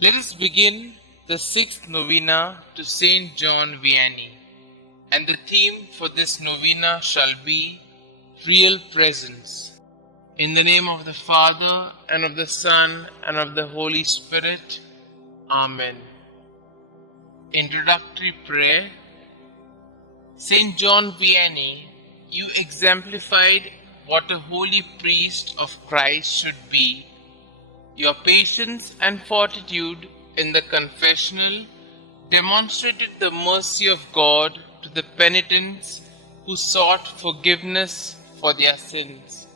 Let us begin the sixth novena to Saint John Vianney, and the theme for this novena shall be Real Presence. In the name of the Father, and of the Son, and of the Holy Spirit. Amen. Introductory Prayer. Saint John Vianney, you exemplified what a holy priest of Christ should be. Your patience and fortitude in the confessional demonstrated the mercy of God to the penitents who sought forgiveness for their sins.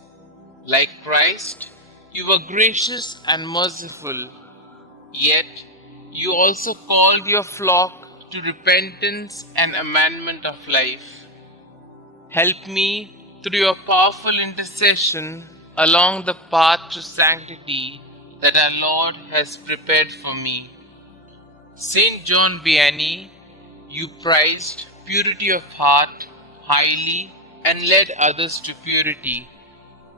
Like Christ, you were gracious and merciful, yet you also called your flock to repentance and amendment of life. Help me, through your powerful intercession, along the path to sanctity that our Lord has prepared for me. Saint John Vianney, you prized purity of heart highly and led others to purity.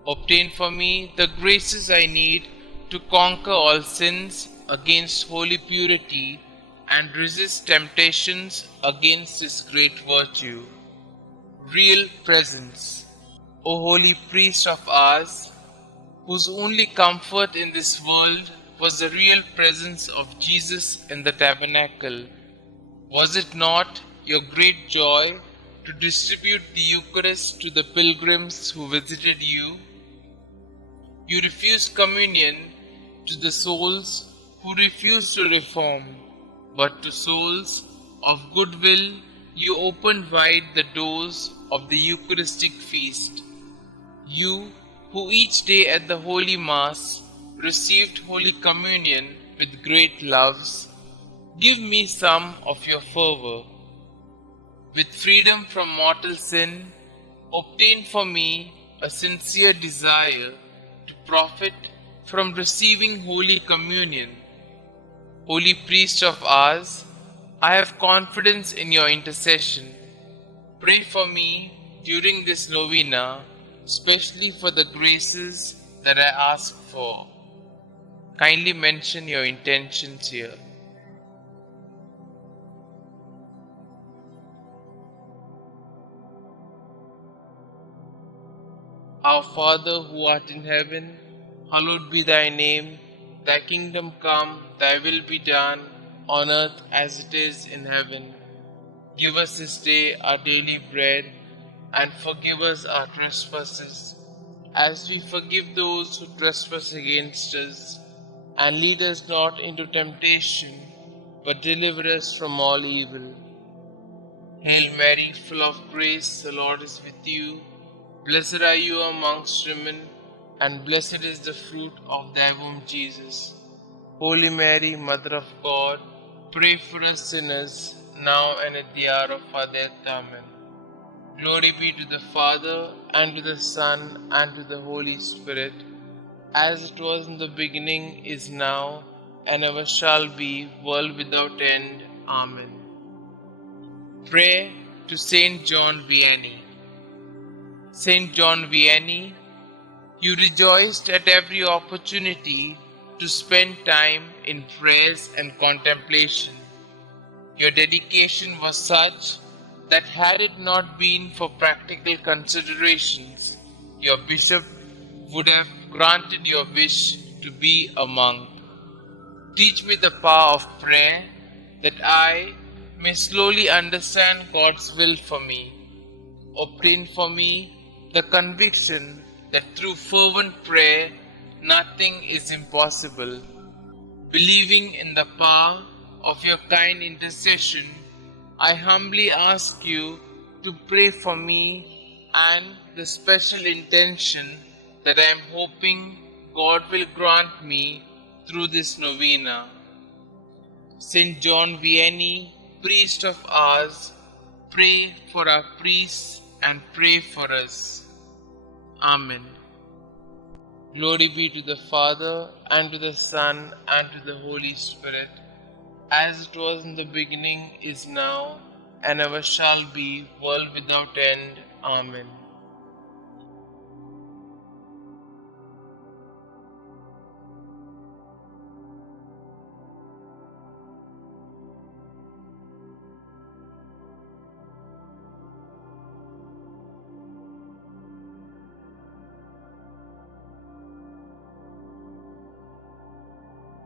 Obtain for me the graces I need to conquer all sins against holy purity and resist temptations against this great virtue. Real presence. O holy priest of ours, whose only comfort in this world was the real presence of Jesus in the tabernacle, was it not your great joy to distribute the Eucharist to the pilgrims who visited you? You refused communion to the souls who refused to reform, but to souls of goodwill you opened wide the doors of the Eucharistic feast. You, who each day at the Holy Mass received Holy Communion with great loves, give me some of your fervor. With freedom from mortal sin, obtain for me a sincere desire to profit from receiving Holy Communion. Holy Priest of ours, I have confidence in your intercession. Pray for me during this novena, especially for the graces that I ask for. Kindly mention your intentions here. Our Father who art in heaven, hallowed be thy name. Thy kingdom come, thy will be done, on earth as it is in heaven. Give us this day our daily bread, and forgive us our trespasses, as we forgive those who trespass against us. And lead us not into temptation, but deliver us from all evil. Hail Mary, full of grace, the Lord is with you. Blessed are you amongst women, and blessed is the fruit of thy womb, Jesus. Holy Mary, Mother of God, pray for us sinners, now and at the hour of our death. Amen. Glory be to the Father, and to the Son, and to the Holy Spirit, as it was in the beginning, is now, and ever shall be, world without end. Amen. Prayer to Saint John Vianney. Saint John Vianney, you rejoiced at every opportunity to spend time in prayers and contemplation. Your dedication was such that had it not been for practical considerations, your bishop would have granted your wish to be a monk. Teach me the power of prayer, that I may slowly understand God's will for me. Obtain for me the conviction that through fervent prayer nothing is impossible. Believing in the power of your kind intercession, I humbly ask you to pray for me and the special intention that I am hoping God will grant me through this novena. Saint John Vianney, priest of ours, pray for our priests and pray for us. Amen. Glory be to the Father, and to the Son, and to the Holy Spirit, as it was in the beginning, is now, and ever shall be, world without end. Amen.